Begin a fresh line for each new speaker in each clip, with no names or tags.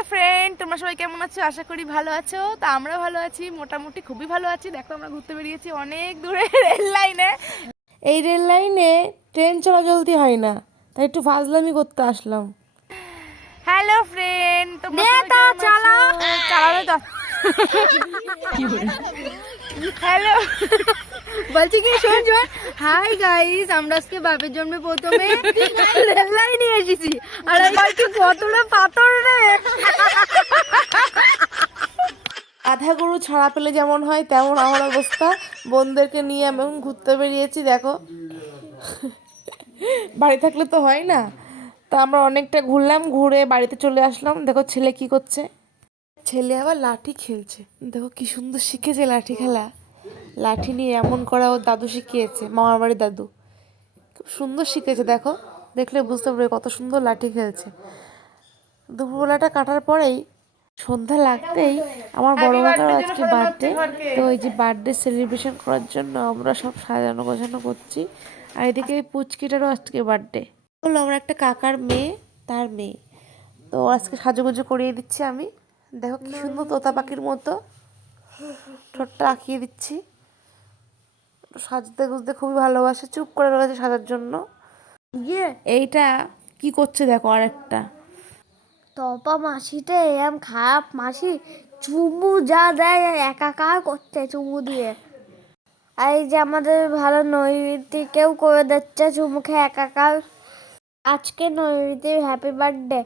Dear friend তোমরা সবাই কেমন আছো? আশা করি ভালো আছো। তা আমরা ভালো আছি মোটামুটি খুবই ভালো আছি। দেখো আমরা ঘুরতে বেরিয়েছি অনেক দূরে রেল লাইনে।
এই রেল লাইনে ট্রেন চলাচলতি হয় না তাই একটু ফাজলামি করতে আসলাম।
হ্যালো ফ্রেন্ড তোমরা চালাও চালাবে তো হ্যালো
বলছি কি শোন শোন। হাই গাইস আমরা আজকে বাপের জন্মে প্রথমে লাইনে এসেছি। আর বলছি কতটা পাথর রে।
আধা গরু ছাড়া পেলে যেমন হয় তেমন আমার অবস্থা। বোনদেরকে নিয়ে আমি ঘুরতে বেরিয়েছি দেখো। বাড়ি থাকলে তো হয় না। তা আমরা অনেকটা ঘুরলাম ঘুরে বাড়িতে চলে আসলাম। দেখো ছেলে কি করছে। ছেলে আবার লাঠি খেলছে। দেখো কি সুন্দর শিখেছে লাঠি খেলা। লাঠি নিয়ে এমন করা ওর দাদু শিখিয়েছে মামার বাড়ির দাদু। খুব সুন্দর শিখেছে দেখো। দেখলে বুঝতে পারবে কত সুন্দর লাঠি খেলছে। দুপুরবেলাটা কাটার পরেই সন্ধ্যা লাগতেই আমার বড় কাকার আজকে বার্থডে তো ওই যে বার্থডে সেলিব্রেশন করার জন্য আমরা সব সাজানো গোছানো করছি। আর এদিকে পুচকিটারও আজকে বার্থডে বলল আমার একটা কাকার মেয়ে তার মেয়ে। তো আজকে সাজুগুজু করিয়ে দিচ্ছি আমি। দেখো কি সুন্দর তোতা পাখির মতো। ঠোঁটটা আঁকিয়ে দিচ্ছি। সাজতে গুজতে খুবই ভালোবাসে চুপ করে রয়েছে সাজার জন্য। ইয়ে এইটা কি করছে দেখো আর একটা
তপা মাসিতে এরম খারাপ মাসি চুমু যা দেয় একাকার করছে চুমু দিয়ে। আর এই যে আমাদের ভালো নৈবিতিকেও করে দিচ্ছে চুমুখে একাকার। আজকে নৈবিতির হ্যাপি বার্থডে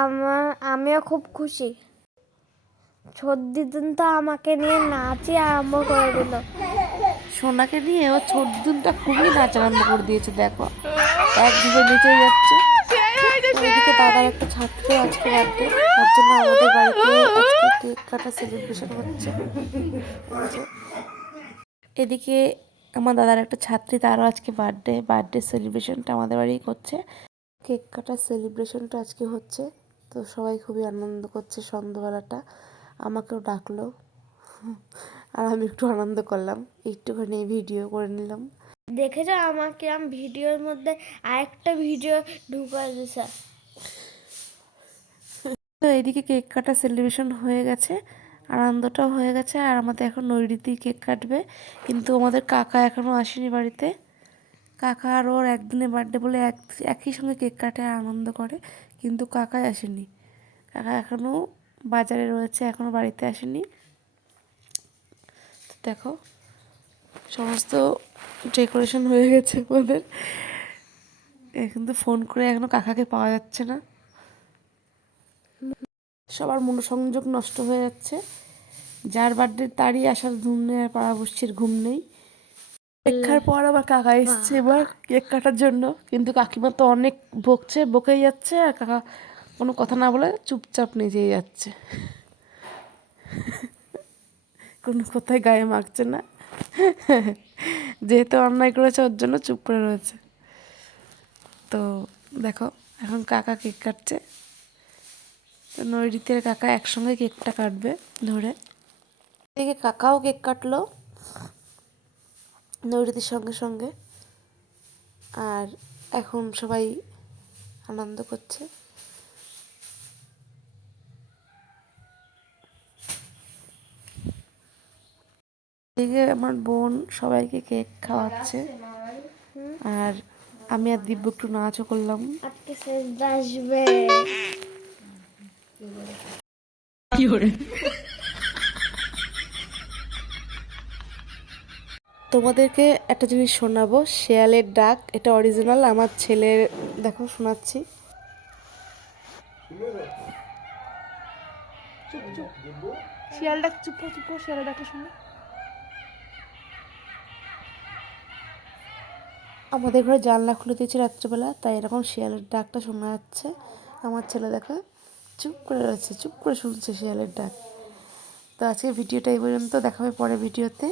আমার আমিও খুব খুশি। সর্দি দিন তো আমাকে নিয়ে নাচই আরম্ভ করে দিল।
সোনাকে নিয়ে ও ছোটদুনটা খুবই নাচ করে দিয়েছে, দেখো। এক দিকে নিচে যাচ্ছে ওইদিকে দাদার একটা ছাত্র আজকে বার্থডে তার জন্য আমাদের বাড়িতে আজকে কেক কাটা সেলিব্রেশন হচ্ছে। এদিকে আমার দাদার একটা ছাত্রী, তারও আজকে বার্থডে বার্থডে সেলিব্রেশনটা আমাদের বাড়িই করছে। কেক কাটার সেলিব্রেশনটা আজকে হচ্ছে। তো সবাই খুবই আনন্দ করছে সন্ধ্যাবেলাটা। আমাকেও ডাকলো। আর আমি একটু আনন্দ করলাম একটুখানি ভিডিও করে নিলাম।
দেখে দেখেছ আমাকে আমি ভিডিওর মধ্যে আরেকটা ভিডিও ঢুকাই দিছে
তো এদিকে কেক কাটা সেলিব্রেশন হয়ে গেছে আনন্দটাও হয়ে গেছে আর আমাদের এখন নৈরিতি কেক কাটবে। কিন্তু আমাদের কাকা এখনও আসেনি বাড়িতে। কাকা আর ওর একদিনে বার্থডে বলে এক একই সঙ্গে কেক কাটে আনন্দ করে কিন্তু কাকাই আসেনি। কাকা এখনও বাজারে রয়েছে এখনও বাড়িতে আসেনি। দেখো, সমস্ত ডেকোরেশন হয়ে গেছে আমাদের। কিন্তু ফোন করে এখনও কাকাকে পাওয়া যাচ্ছে না। সবার মনোসংযোগ নষ্ট হয়ে যাচ্ছে। যার বার্থডে তারই আসার ঘুম নেই আর পাড়াবস্যির ঘুম নেই। পরীক্ষার পর আবার কাকা এসছে এবার কেক কাটার জন্য। কিন্তু কাকিমা তো অনেক বকছে, বকেই যাচ্ছে আর কাকা কোনো কথা না বলে চুপচাপ নিজেই যাচ্ছে। কোনো কোথায় গায়ে মাখছে না। যেহেতু অন্যায় করেছে, ওর জন্য চুপ করে রয়েছে। তো দেখো, এখন কাকা কেক কাটছে। তো নৈরিতের কাকা একসঙ্গে কেকটা কাটবে ধরে। এদিকে কাকাও কেক কাটলো নৈরিতির সঙ্গে সঙ্গে। আর এখন সবাই আনন্দ করছে। এদিকে আমার বোন সবাইকে কেক খাওয়াচ্ছে। আর আমি আর দিব্য একটু নাচও করলাম। তোমাদেরকে একটা জিনিস শোনাবো শেয়ালের ডাক এটা অরিজিনাল আমার ছেলের দেখো শোনাচ্ছি।
শিয়ালটা চুপ কর, চুপ কর, শিয়ালটা ডাকলে শুনে।
আমাদের ঘরে জানলা খুলে দিয়েছে রাত্রিবেলা, তাই এরকম শিয়ালের ডাকটা শোনা যাচ্ছে। আমার ছেলে দেখো, চুপ করে রয়েছে, চুপ করে শুনছে শিয়ালের ডাক। তো আজকে ভিডিওটা এই পর্যন্ত, দেখাবে পরে ভিডিওতে।